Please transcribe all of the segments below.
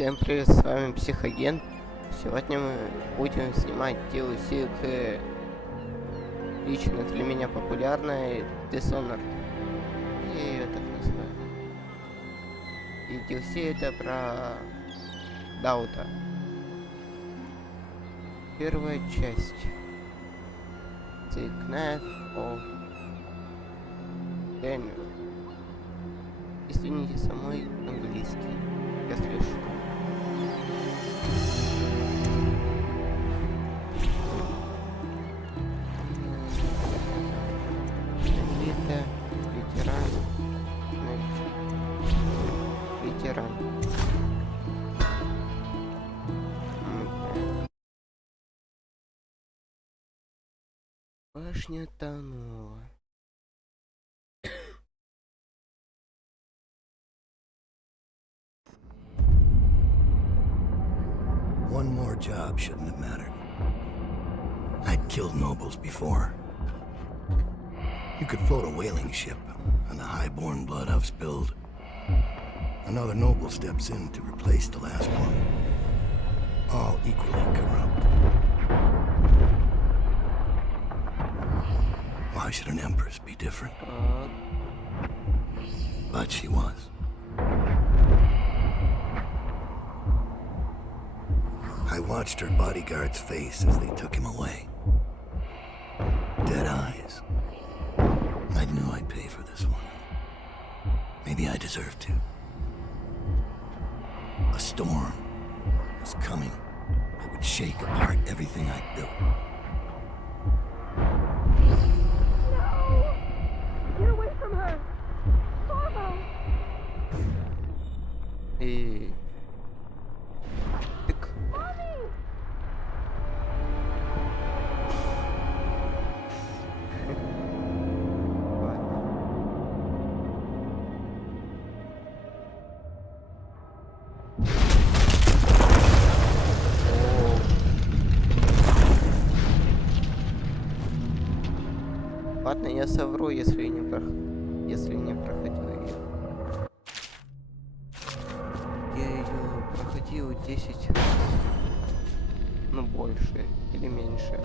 Всем привет, с вами Психоагент. Сегодня мы будем снимать DLC к лично для меня популярной Dishonor. Я ее так называю. И DLC это про Даута. Первая часть. The Knife of Dunwall. Извините, со мной английский, если что. Это ветеран. Ветеран. Башня тонула. One more job shouldn't have mattered. I'd killed nobles before. You could float a whaling ship, and the high-born blood I've spilled. Another noble steps in to replace the last one. All equally corrupt. Why should an empress be different? But she was. I watched her bodyguard's face as they took him away. Dead eyes. I knew I'd pay for this one. Maybe I deserved to. A storm was coming that would shake apart everything I'd built. No! Get away from her! Corvo! И... Тык. Ладно, я совру, если не проходил ее. Я ее проходил 10 раз. Ну, больше или меньше.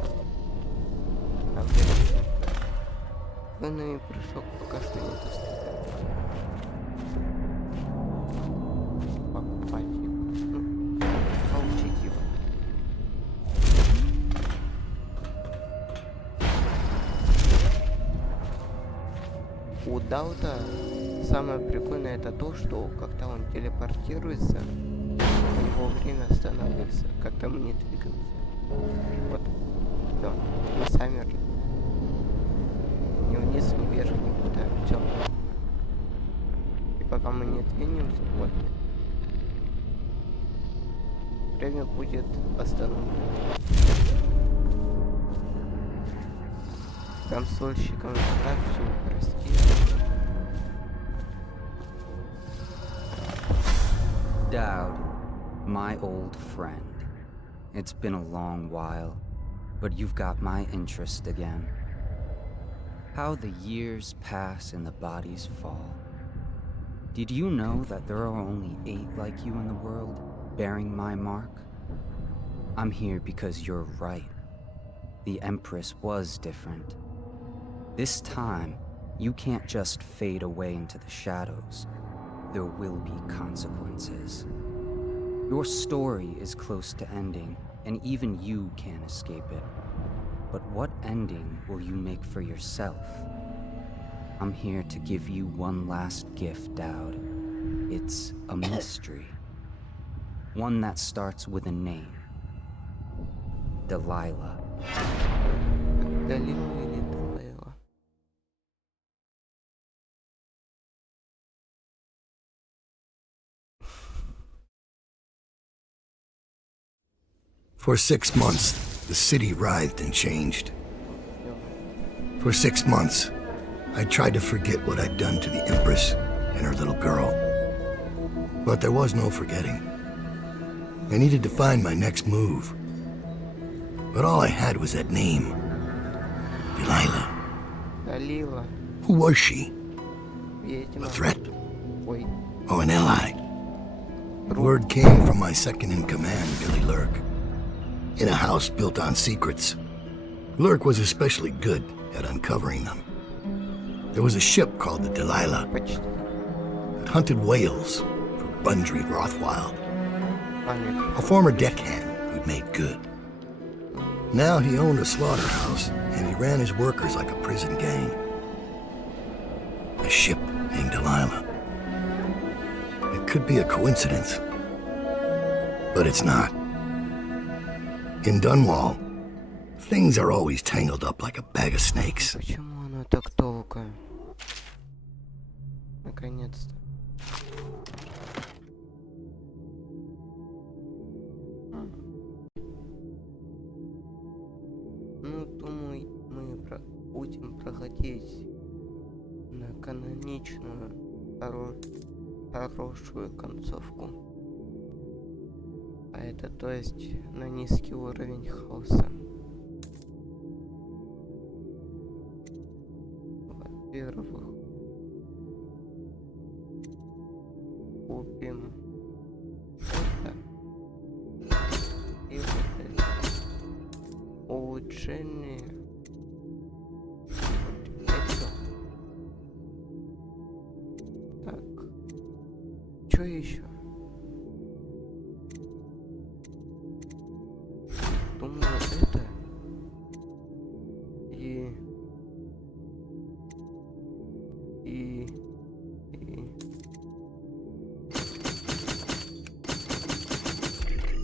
Данный прыжок пока что не достигает. Покупать его. Ну, получить его. У Даута самое прикольное это то, что когда он телепортируется, у него время останавливается, когда мы не двигаемся. Вот. Все. Мы замерли. Ни вниз, ни вверх, никуда. Все. И пока мы не двинемся, вот. Время будет остановлено. Консольщикам так все прости. Dowd, my old friend. It's been a long while, but you've got my interest again. How the years pass and the bodies fall. Did you know that there are only 8 like you in the world, bearing my mark? I'm here because you're right. The Empress was different. This time, you can't just fade away into the shadows. There will be consequences. Your story is close to ending, and even you can't escape it. But what ending will you make for yourself? I'm here to give you one last gift, Dowd. It's a mystery. One that starts with a name. Delilah. Далила или Далила? For 6 months, the city writhed and changed. For 6 months, I tried to forget what I'd done to the Empress and her little girl. But there was no forgetting. I needed to find my next move. But all I had was that name. Delilah. Далила. Who was she? Ведьма. A threat? Ой. Or an ally? Word came from my second-in-command, Billy Lurk. In a house built on secrets, Lurk was especially good at uncovering them. There was a ship called the Delilah Почти. that hunted whales for Bundry Rothwild, Память. a former deckhand who'd made good. Now he owned a slaughterhouse, and he ran his workers like a prison gang. A ship named Delilah. It could be a coincidence, but it's not. In Dunwall, things are always tangled up like a bag of snakes. Почему она так долго? Наконец-то. Ну, думаю, мы будем проходить на каноничную хорошую концовку. А это, то есть, на низкий уровень хаоса. Во-первых, купим это и вот это. Улучшение. Это. Так. Что еще? Думаю, это. И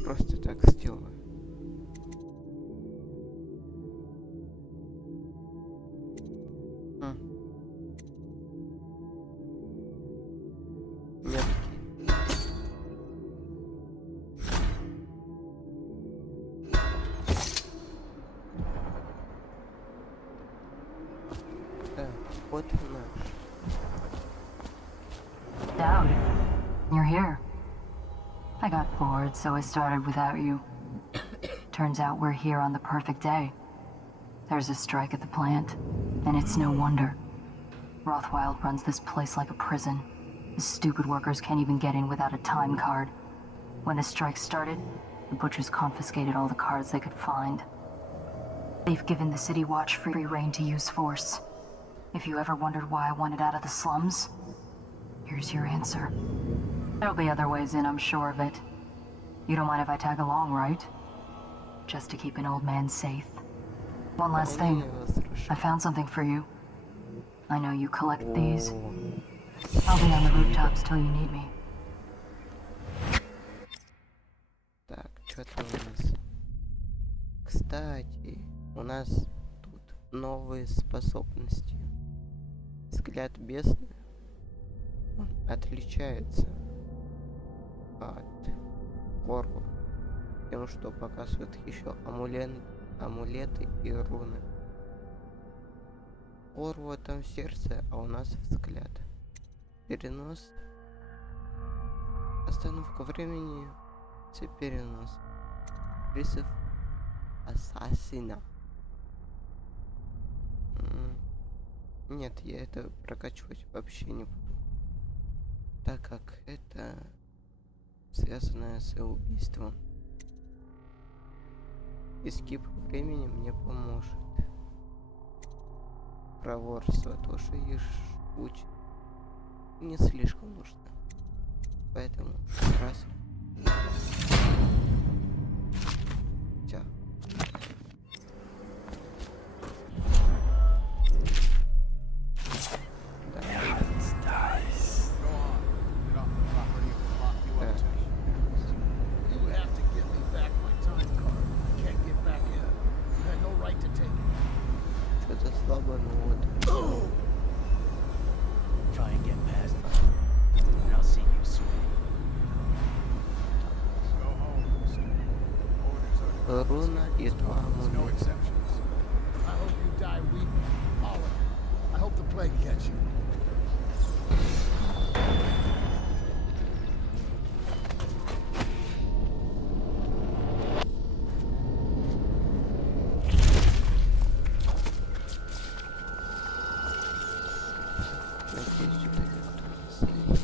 просто так сделаю. Метки. Так, вот и наш. Dowd, you're here. I got bored, so I started without you. Turns out we're here on the perfect day. There's a strike at the plant, and it's no wonder. Rothwild runs this place like a prison. The stupid workers can't even get in without a time card. When the strike started, the butchers confiscated all the cards they could find. They've given the City Watch free rein to use force. If you ever wondered why I wanted out of the slums, here's your answer. There'll be other ways in, I'm sure of it. You don't mind if I tag along, right? Just to keep an old man safe. One last thing. I found something for you. I know you collect these. I'll be on the rooftops till you need me. Так, что-то у нас. Кстати, у нас тут новые способности. Взгляд бездны. Он отличается от Корва тем, что показывает еще амулеты и руны. Корва там сердце, а у нас взгляд. Перенос. Остановка времени. Перенос. Призыв ассасина. Нет, я это прокачивать вообще не буду. Так как это связано с убийством. И скип времени мне поможет. Проворство тоже учит. Не слишком нужно. Поэтому раз. Всё. Что-то слабо, но вот. Try and get past me, and I'll see you soon. Руна и два амулета. I hope you die weeping, all of you. I hope the plague gets you. Надеюсь, сюда никто не залезет.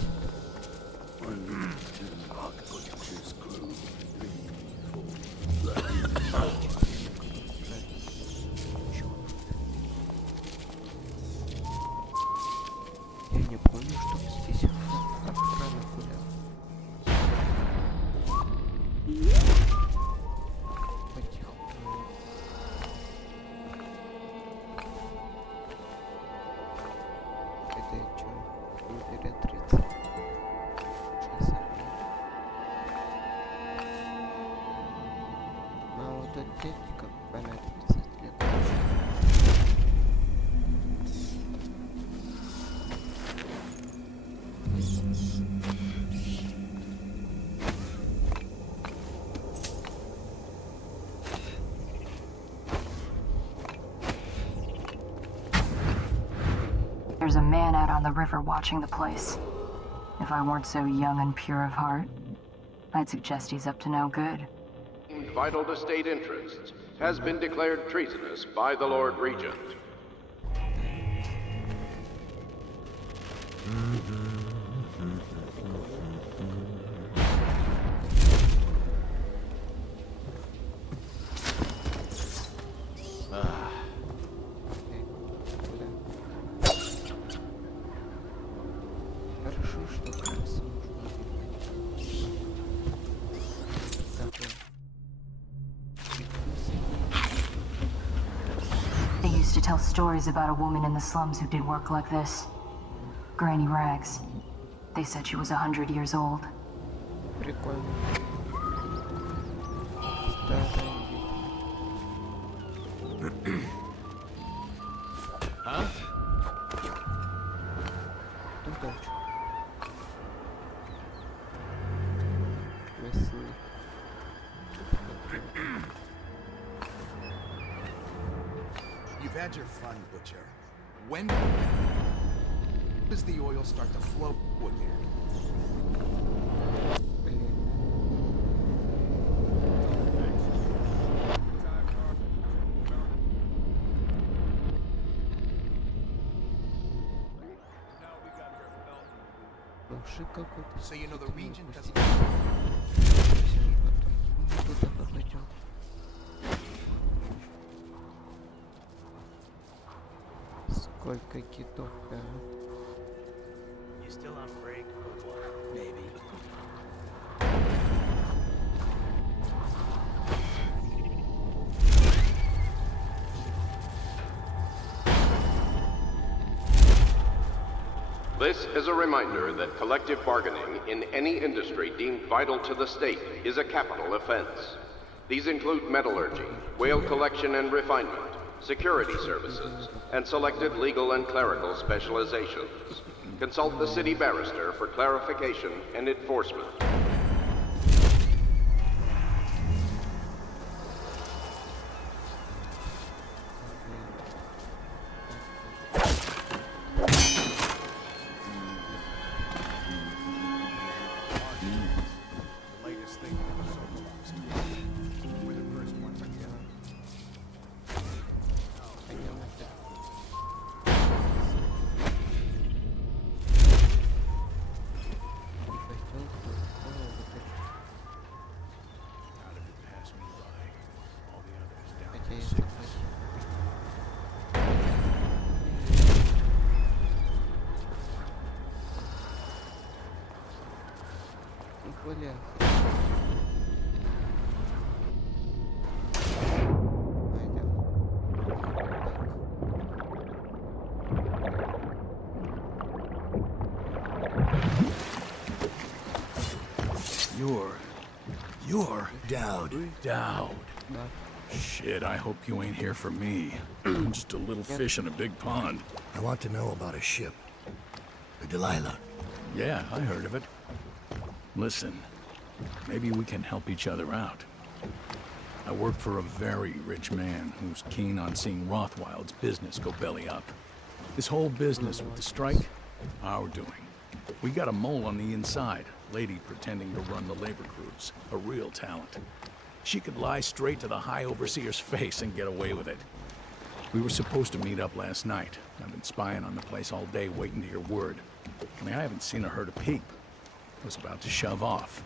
техника понадобится следующая. There's a man out on the river watching the place. If I weren't so young and pure of heart, I'd suggest he's up to no good. Vital to state interests has been declared treasonous by the Lord Regent. Хорошо, что красу можно They used to tell stories about a woman in the slums who did work like this. Granny Rags. They said she was 100 years old. Прикольно. Старая Huh? Тут дочь. Мясник. You've had your fun, Butcher. When does the oil start to flow again? Блин. Мужик какой-то. So you know the Regent doesn't... Мы туда попадем. Сколько китов, да? You still on break or what? Maybe. This is a reminder that collective bargaining in any industry deemed vital to the state is a capital offense. These include metallurgy, whale collection and refinement, security services, and selected legal and clerical specializations. Consult the city barrister for clarification and enforcement. The latest thing for the soapbox. We're the first ones to get on. Пойдем это. И пойдем How did it pass me by? All the others down хотя to я 6. захочу. Бля. Пойдем. You're Dowd. Dowd. Да. Shit, I hope you ain't here for me. I'm just a little fish in a big pond. I want to know about a ship. The Delilah. Yeah, I heard of it. Listen, maybe we can help each other out. I work for a very rich man who's keen on seeing Rothwild's business go belly up. This whole business with the strike, our doing. We got a mole on the inside, lady pretending to run the labor crews, a real talent. She could lie straight to the High Overseer's face and get away with it. We were supposed to meet up last night. I've been spying on the place all day, waiting to hear word. I mean, I haven't seen or heard a peep. I was about to shove off.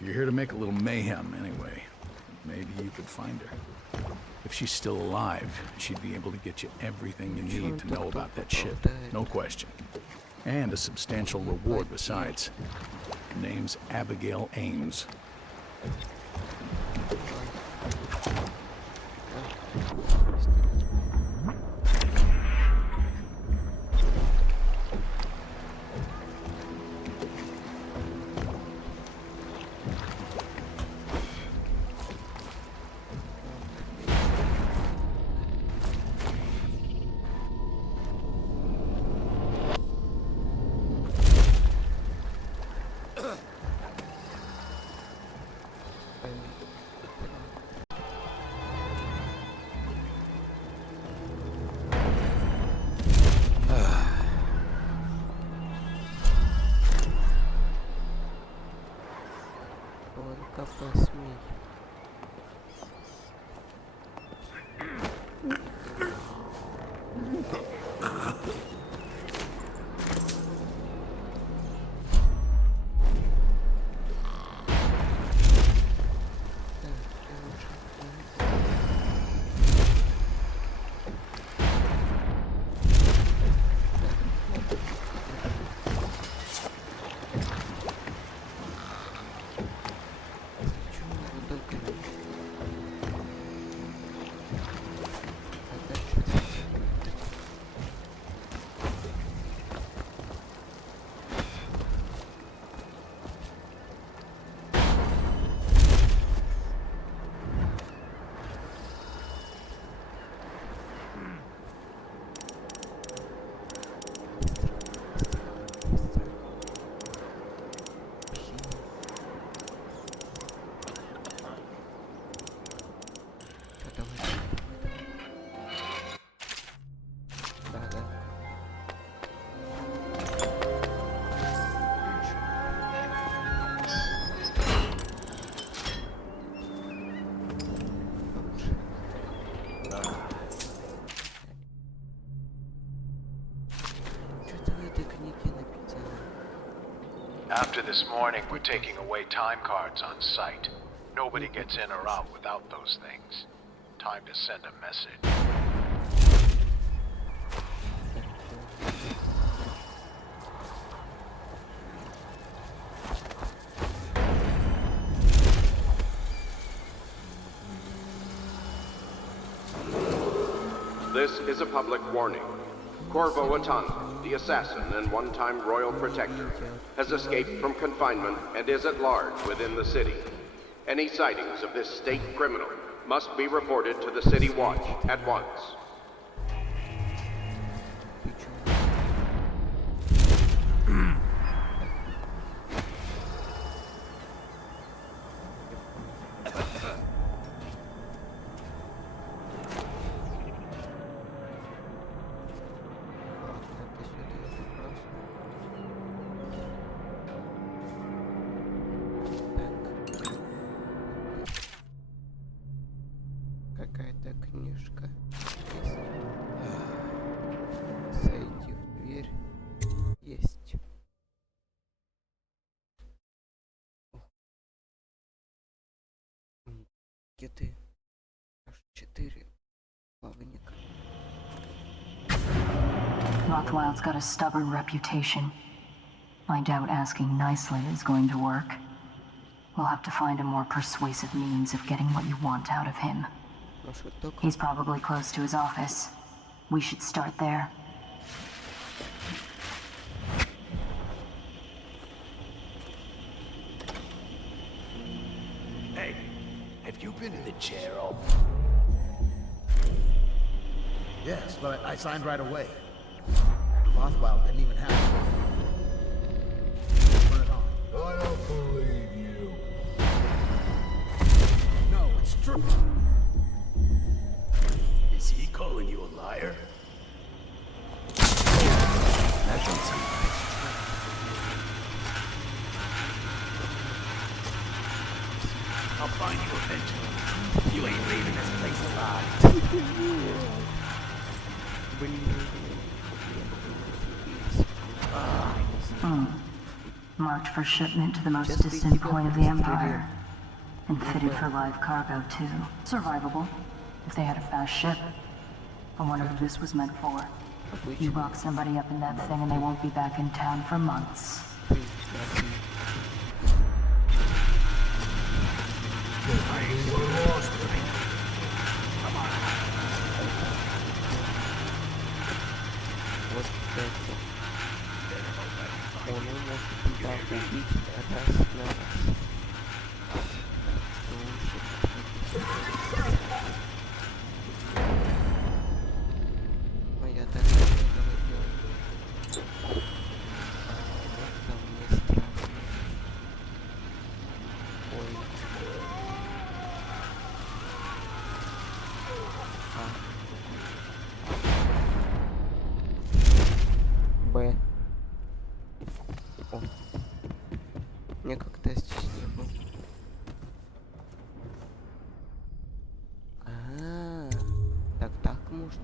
If you're here to make a little mayhem anyway, maybe you could find her. If she's still alive, she'd be able to get you everything you need to know about that ship. No question. And a substantial reward besides. Her name's Abigail Ames. Только посмей. After this morning, we're taking away time cards on site. Nobody gets in or out without those things. Time to send a message. This is a public warning. Corvo Atana, the assassin and one-time royal protector, has escaped from confinement and is at large within the city. Any sightings of this state criminal must be reported to the City Watch at once. Какая-то книжка. Зайди в дверь. Есть. Где ты? Аж 4. Плавник. Rothwild's got a stubborn reputation. I doubt asking nicely is going to work. We'll have to find a more persuasive means of getting what you want out of him. He's probably close to his office. We should start there. Hey, have you been in the chair all... Yes, but I signed right away. Rothwell didn't even have it. Turn it on. I don't believe you. No, it's true. Is he calling you a liar? That don't seem right. I'll find you eventually. You ain't leaving this place alive. Marked for shipment to the most distant point of the Empire. And fitted for live cargo, too. Survivable, if they had a fast ship. I wonder who this was meant for. You lock somebody up in that thing and they won't be back in town for months. Вот это. Он может тебя убить раз на раз. Но я так не делаю. Это мне страшно.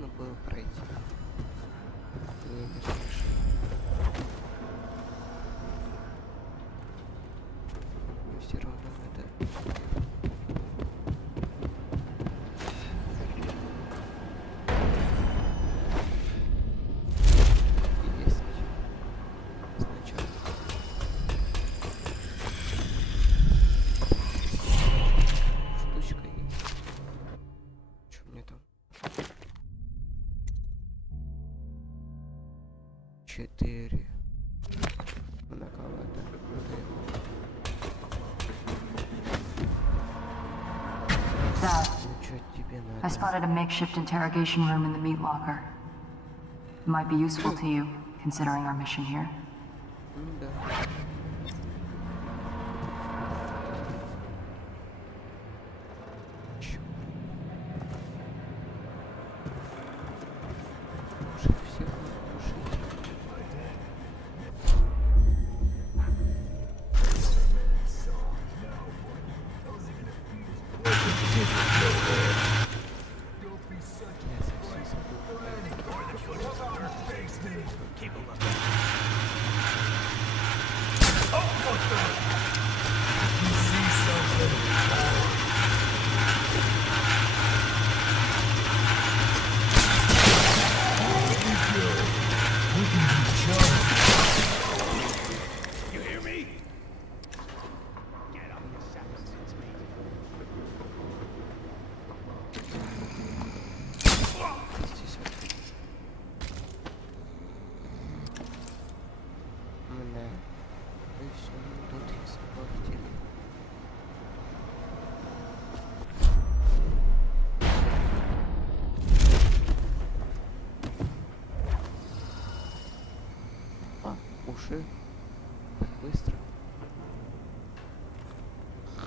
можно было пройти. Я не слышу. Но все равно это... Есть. Сначала. Штучка есть. Что мне там? 4. Многовато. Dad, Ну что тебе I надо? spotted a makeshift interrogation room in the meat locker. It might be useful to you, considering our mission here. Да. Чё? Уже всех душить. Я совсем забыл. You hear me? Здесь вот. Да. И все, тут испортили. А, уши. Так быстро. А,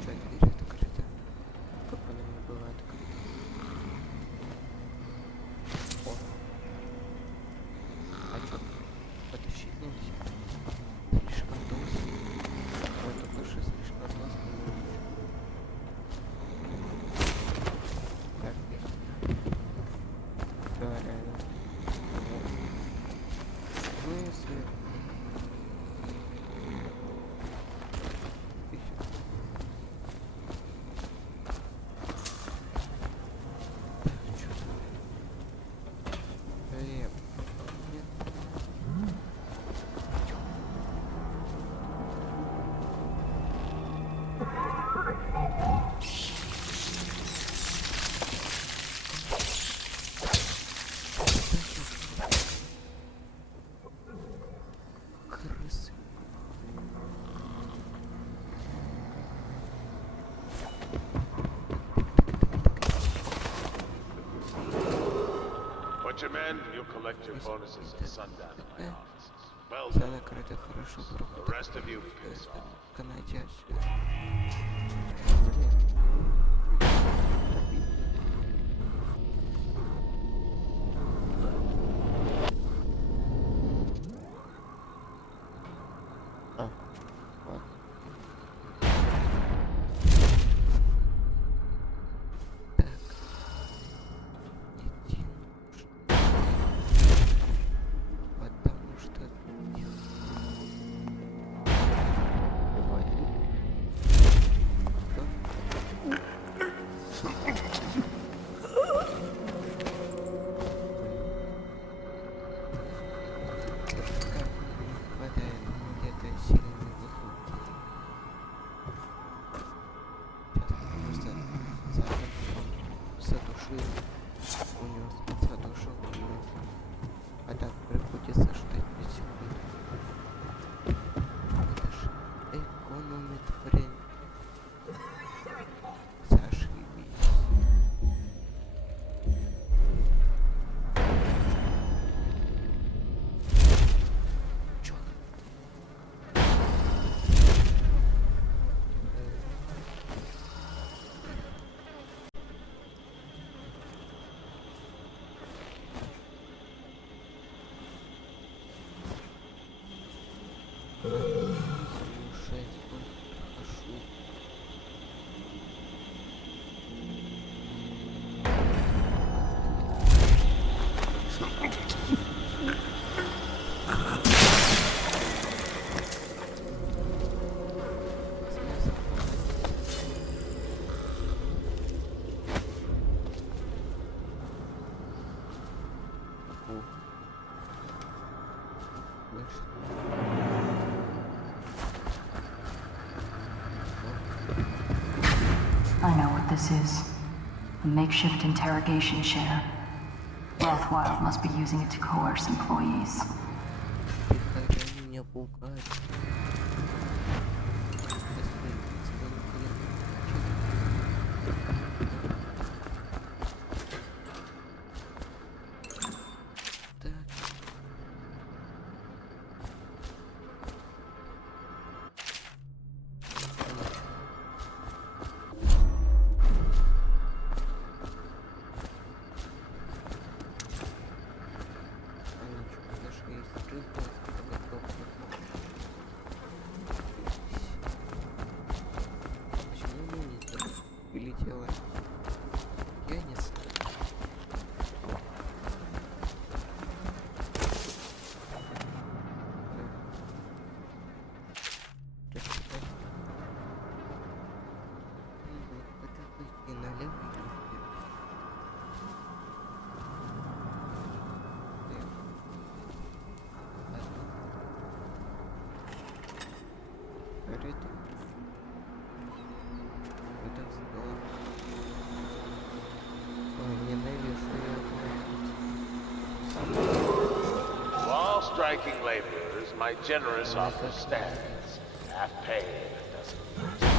что, дверь открыта? Как она не была открыта? О. А что, потащить нельзя? Слишком толстый. Вот тут уже слишком толстый. Так, да, реально. Ну, если... Крысы. Put your men, you'll collect your bonuses at sundown in my offices. Well Все done. накрыто хорошо. The rest of you piss off. Канадя отсюда. А, ладно. Так. Идти нужно. Потому что... Давай. Слушать, хорошо. this is. A makeshift interrogation chair. Rothwild must be using it to coerce employees. Прекрати меня пугать. Прилетела. Я не знаю. И налево. To all striking laborers, my generous offer stands. Half pay if it doesn't lose.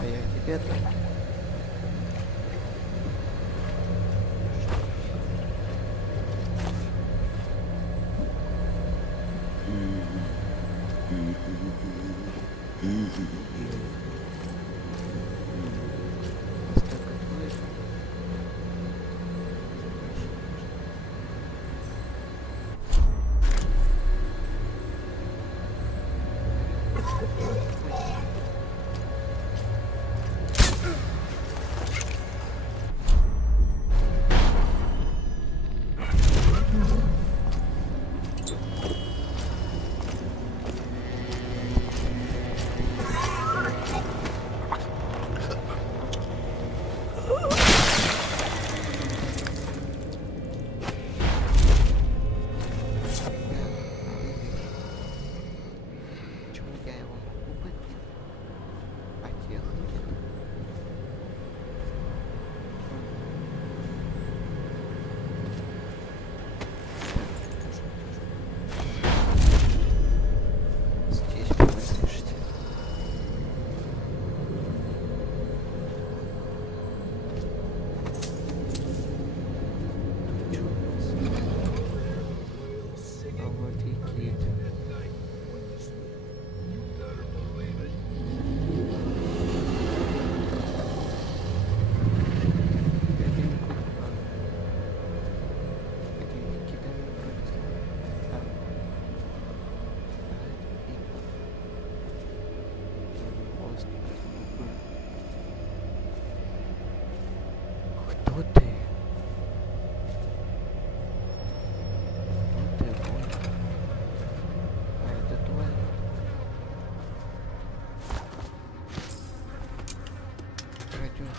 А я тебе-то.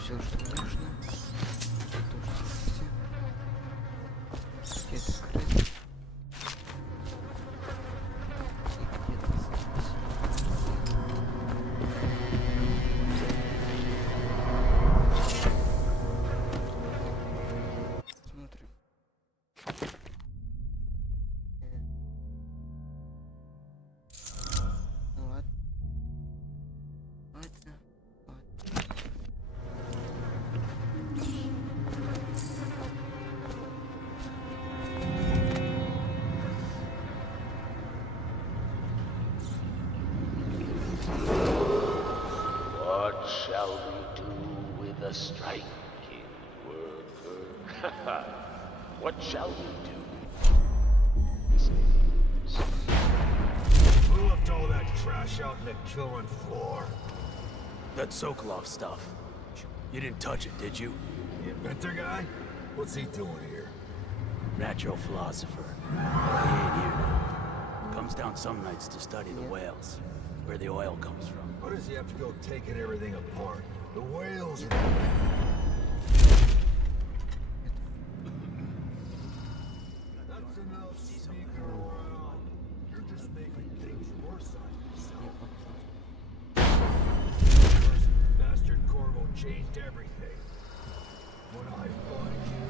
Все, что нужно. То, что все. Где-то крыть. И где-то здесь. Смотрим. Ну ладно. Ладно. Ладно. shall we do with a striking worker? What shall we do? Who left all that trash out in the killing floor? That Sokolov stuff. You didn't touch it, did you? The inventor guy? What's he doing here? Natural philosopher. He ain't here now. Comes down some nights to study the whales, where the oil comes from. Why does he have to go taking everything apart? The whales are... That's enough sneaking around. You're just making things worse on yourself. First bastard Corvo changed everything. When I find you,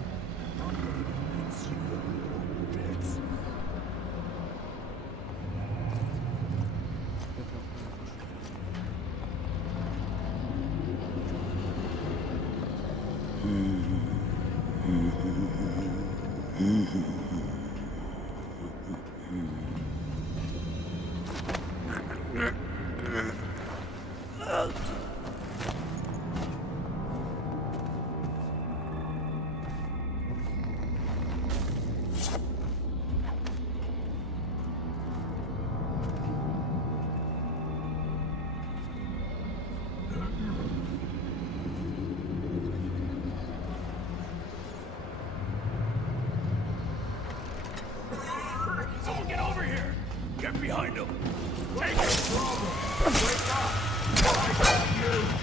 I'm gonna convince you of little bits. Someone get over here! Get behind him! Take it! Wake up! I got you!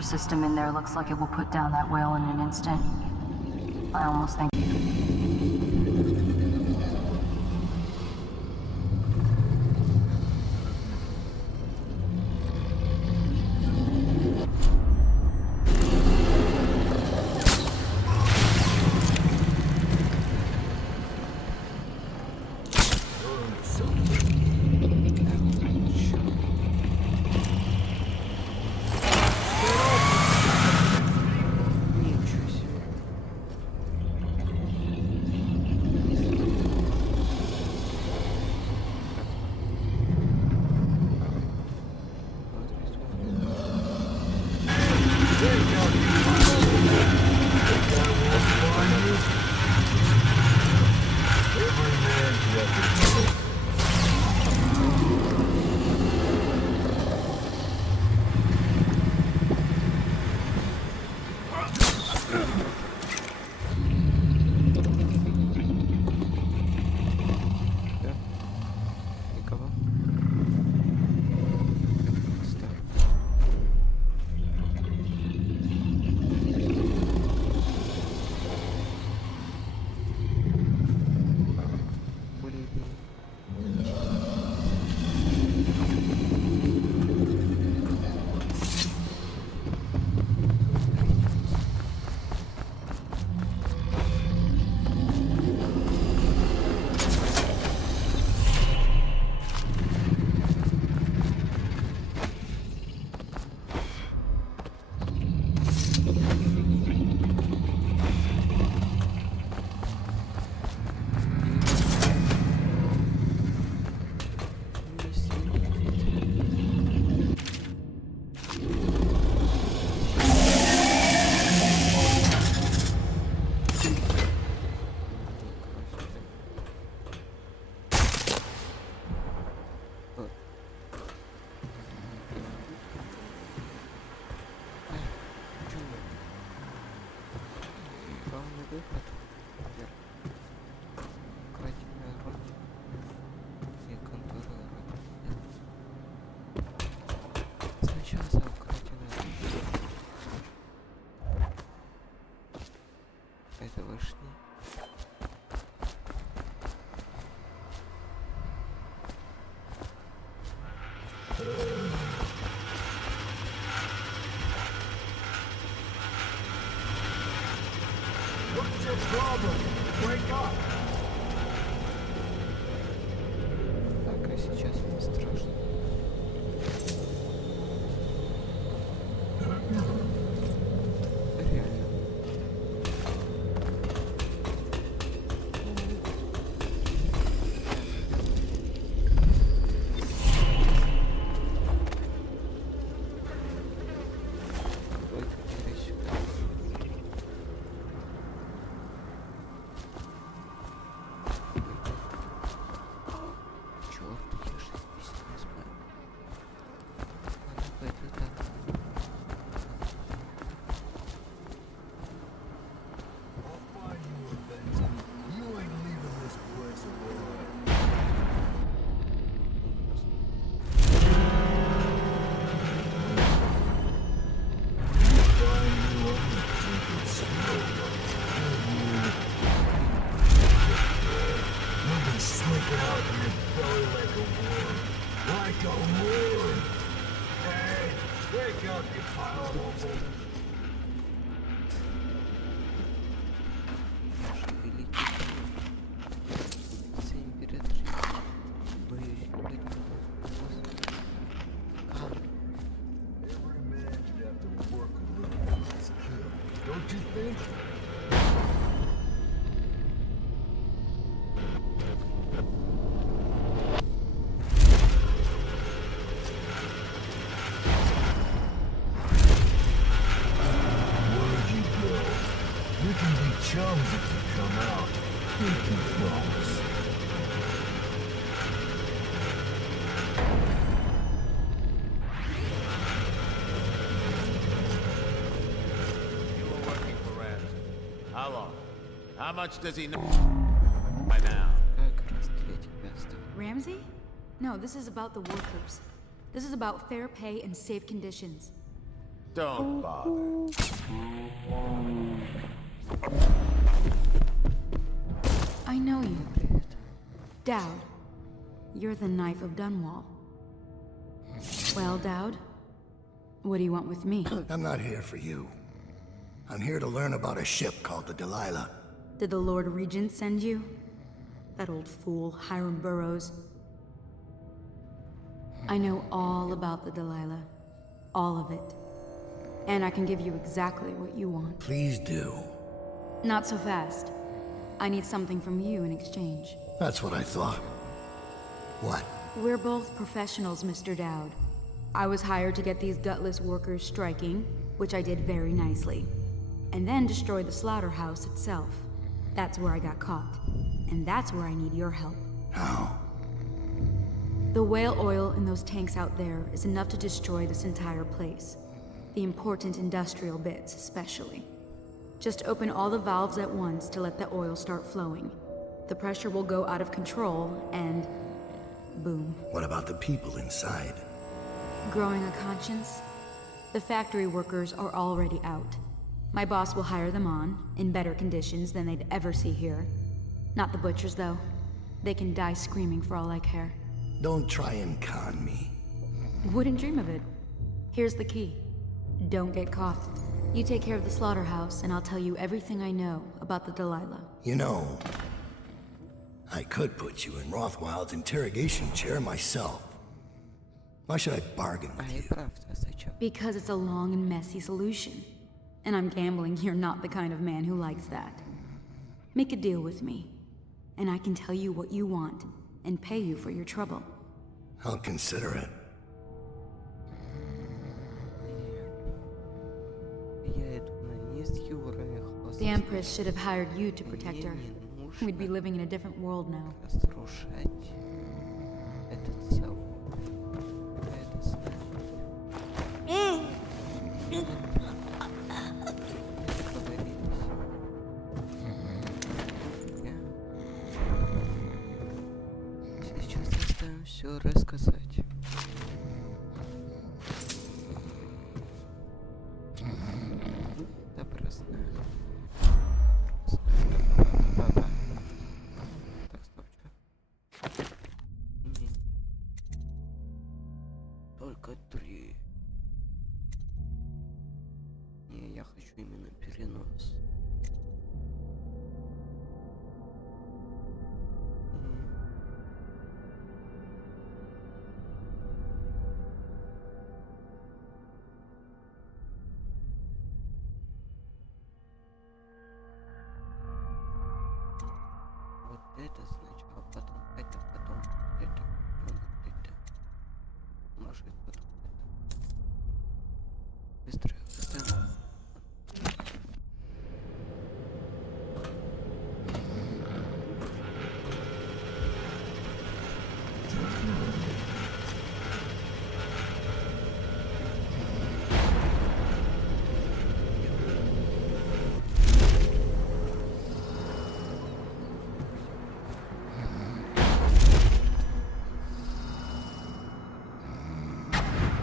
power system in there looks like it will put down that whale in an instant. I almost think... Никого. выход. Вверх. Кратимая рот. И контура рота. Сначала кратимая рот. Это вышний. What's your problem? Wake up! Так, а сейчас мне страшно. Реально. How much does he know by now? Ramsey? No, this is about the workers. This is about fair pay and safe conditions. Don't bother. I know you. Dowd. You're the knife of Dunwall. Well, Dowd, what do you want with me? I'm not here for you. I'm here to learn about a ship called the Delilah. Did the Lord Regent send you? That old fool, Hiram Burrows. I know all about the Delilah. All of it. And I can give you exactly what you want. Please do. Not so fast. I need something from you in exchange. That's what I thought. What? We're both professionals, Mr. Dowd. I was hired to get these gutless workers striking, which I did very nicely. And then destroy the slaughterhouse itself. That's where I got caught. And that's where I need your help. How? The whale oil in those tanks out there is enough to destroy this entire place. The important industrial bits, especially. Just open all the valves at once to let the oil start flowing. The pressure will go out of control, and boom. What about the people inside? Growing a conscience? The factory workers are already out. My boss will hire them on, in better conditions than they'd ever see here. Not the butchers, though. They can die screaming for all I care. Don't try and con me. Wouldn't dream of it. Here's the key. Don't get caught. You take care of the slaughterhouse, and I'll tell you everything I know about the Delilah. You know, I could put you in Rothwild's interrogation chair myself. Why should I bargain with you? Because it's a long and messy solution. And I'm gambling you're not the kind of man who likes that. Make a deal with me, and I can tell you what you want, and pay you for your trouble. I'll consider it. The Empress should have hired you to protect her. We'd be living in a different world now. Сейчас заставим все рассказать. Да просто. Так, стоп, чё? Только 3. Не, я хочу именно перенос. Это сначала, потом это, потом это, потом это. Может, потом это. Быстро поставим.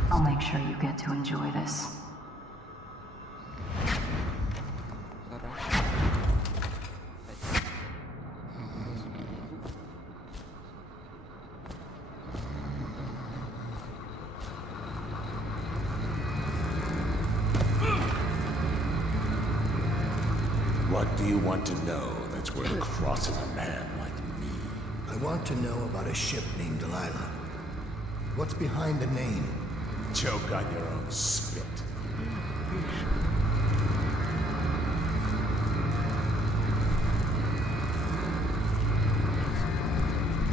I'll make sure you get to enjoy this. What do you want to know that's worth crossing a man like me? I want to know about a ship named Delilah. What's behind the name? Choke on your own spit.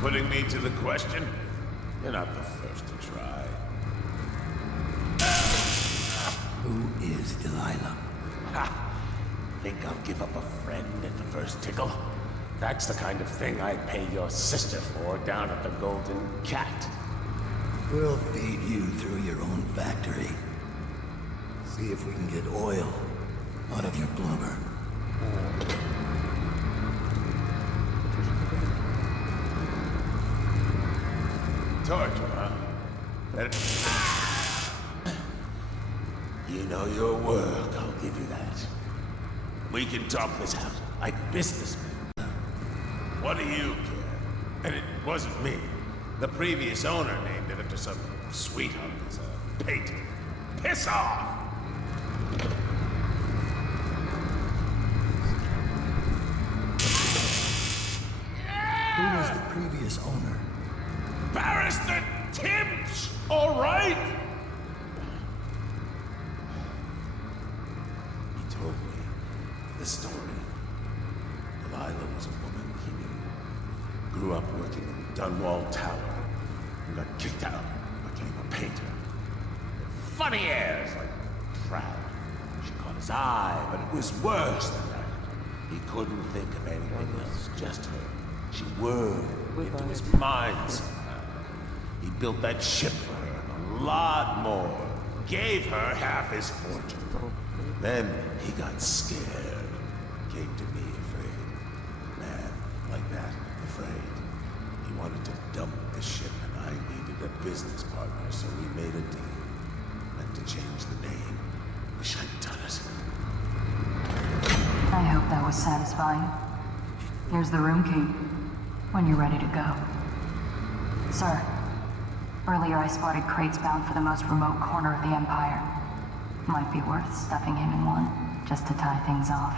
Putting me to the question? You're not the first to try. Who is Delilah? Ha! Think I'll give up a friend at the first tickle? That's the kind of thing I'd pay your sister for down at the Golden Cat. We'll feed you through your own factory. See if we can get oil out of your blubber. Torture, huh? You know your work, I'll give you that. We can talk this out, like businessmen. What do you care? And it wasn't me. The previous owner named it after some sweetheart of his painting. Piss off! Who was the previous owner? Barrister Timms, all right? He told me the story. Delilah was a woman he knew. Grew up working in Dunwall Tower and got kicked out, became a painter. Funny airs, like proud. She caught his eye, but it was worse than that. He couldn't think of anything else, just her. She whirled into his mind somehow. He built that ship for her, and a lot more. Gave her half his fortune. Then he got scared. Came to me afraid. Man, like that, afraid. He wanted to dump the ship, and I needed a business partner, so we made a deal. Meant to change the name. Wish I'd done it. I hope that was satisfying. Here's the room key, when you're ready to go. Sir, earlier I spotted crates bound for the most remote corner of the Empire. Might be worth stuffing him in one, just to tie things off.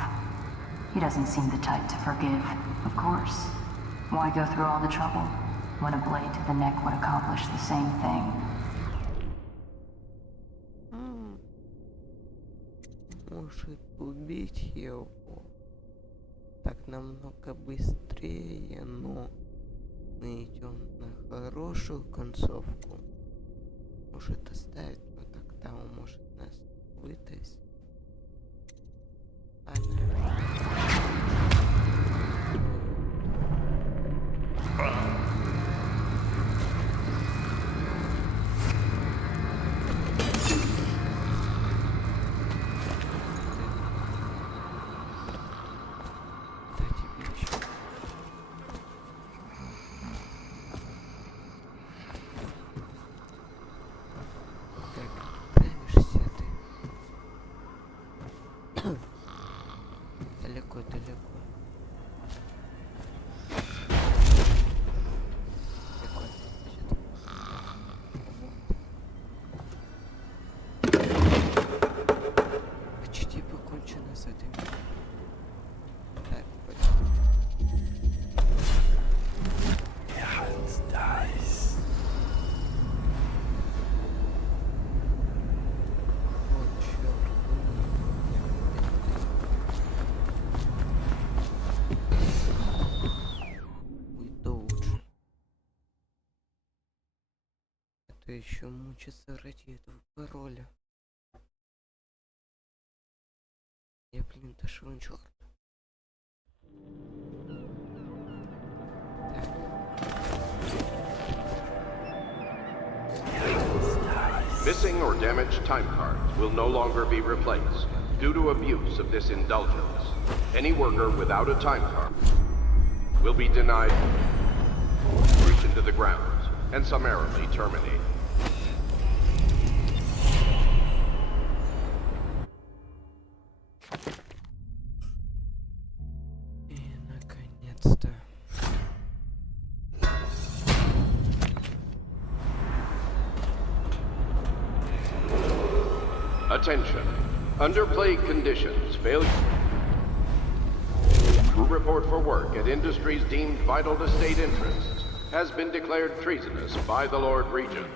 He doesn't seem the type to forgive, of course. Why go through all the trouble, when a blade to the neck would accomplish the same thing? Может убить его так намного быстрее, но мы идем на хорошую концовку. Может оставить, но тогда он может нас вытащить. Еще мучиться ради этого пароля. Я, блин, дошел на черт. Missing or damaged time cards will no longer be replaced due to abuse of this indulgence. Any worker without a time card will be denied entry to the grounds and summarily terminated. Attention. Under plague conditions, failure to report for work at industries deemed vital to state interests has been declared treasonous by the Lord Regent.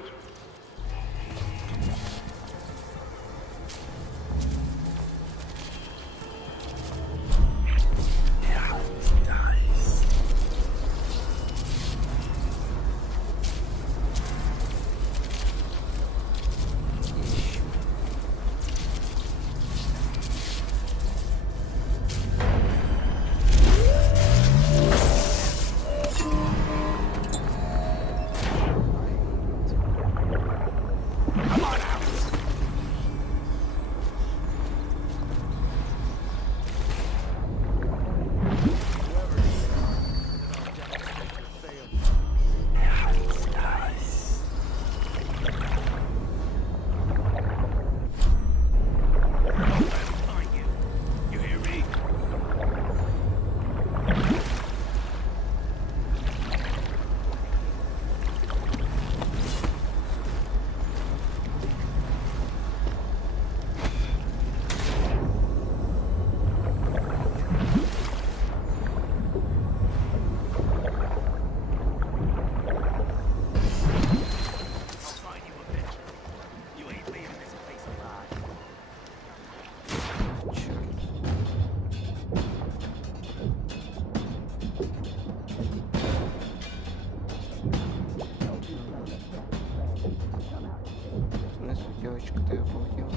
Девочка-то я обалдела.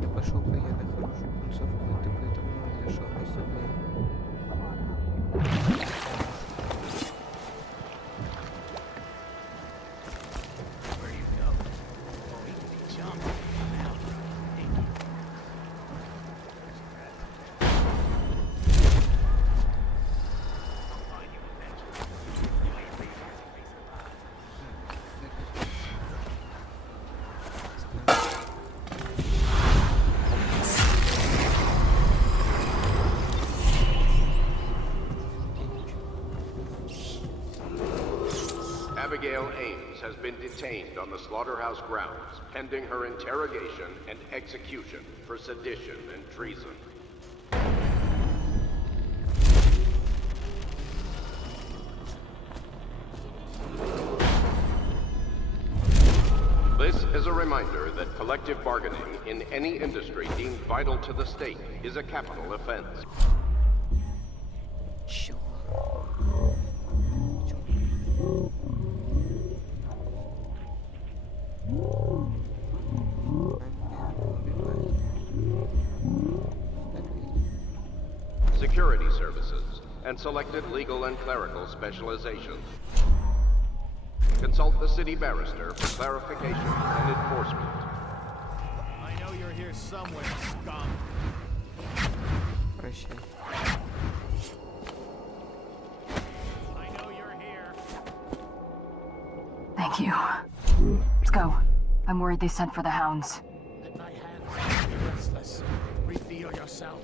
Я пошел бы я на хорошую концовку, и ты бы этого лишил на себе. Davis has been detained on the slaughterhouse grounds, pending her interrogation and execution for sedition and treason. This is a reminder that collective bargaining in any industry deemed vital to the state is a capital offense. Security services and selected legal and clerical specializations. Consult the city barrister for clarification and enforcement. I know you're here somewhere, scum. Прощай. I know you're here. Thank you. Let's go. I'm worried they sent for the hounds. Let my hands be restless. Reveal yourself.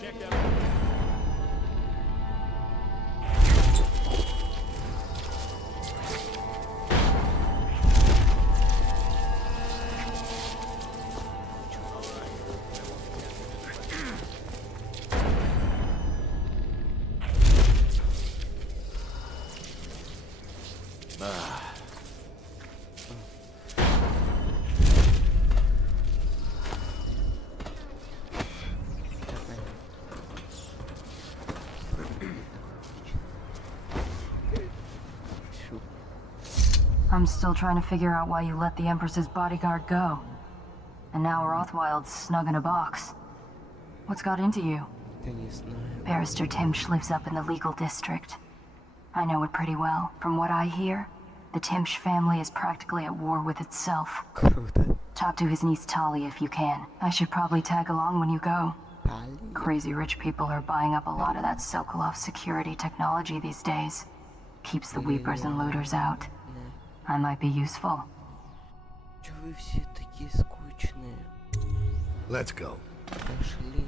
Check them. I'm still trying to figure out why you let the Empress's bodyguard go. And now Rothwild's snug in a box. What's got into you? Barrister Timsh lives up in the legal district. I know it pretty well. From what I hear, the Timsh family is practically at war with itself. Talk to his niece Tali if you can. I should probably tag along when you go. Crazy rich people are buying up a lot of that Sokolov security technology these days. Keeps the weepers and looters out. I might be useful. Чё вы все такие скучные? Let's go. Пошли.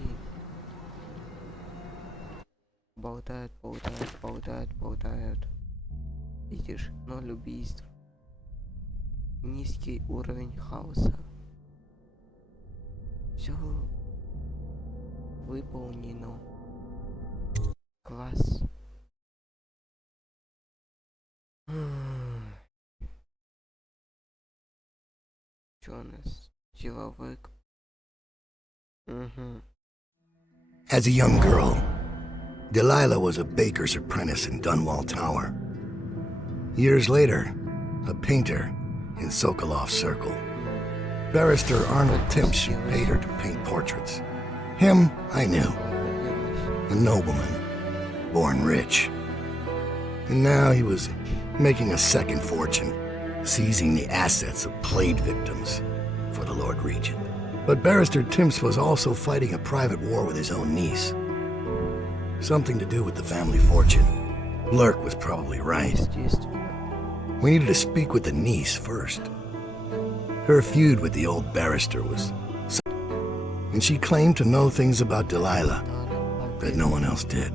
Болтают, болтают, болтают, болтают. Видишь, 0 убийств. Низкий уровень хаоса. Все выполнено. Класс. Что у нас? Деловик. As a young girl, Delilah was a baker's apprentice in Dunwall Tower. Years later, a painter in Sokolov's circle. Barrister Arnold Timsh paid her to paint portraits. Him, I knew. A nobleman, born rich. And now he was making a second fortune, seizing the assets of plague victims for the Lord Regent. But Barrister Timsh was also fighting a private war with his own niece. Something to do with the family fortune. Lurk was probably right. We needed to speak with the niece first. Her feud with the old barrister was... and she claimed to know things about Delilah that no one else did.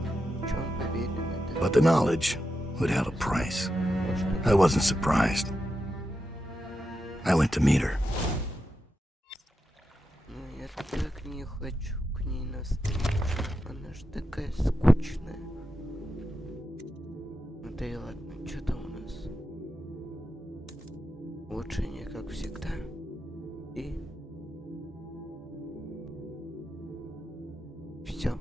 But the knowledge would have a price. I wasn't surprised. I went to meet her. Ну, я так не хочу к ней навстречу. Она ж такая скучная. Ну да и ладно, что там у нас? Улучшение, как всегда. И... все.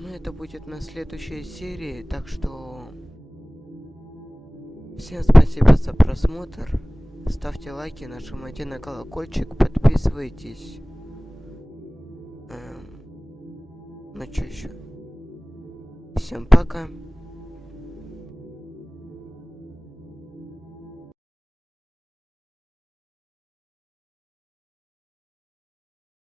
Ну, это будет на следующей серии, так что... Всем спасибо за просмотр. Ставьте лайки, нажимайте на колокольчик, подписывайтесь. Ну, что еще? Всем пока.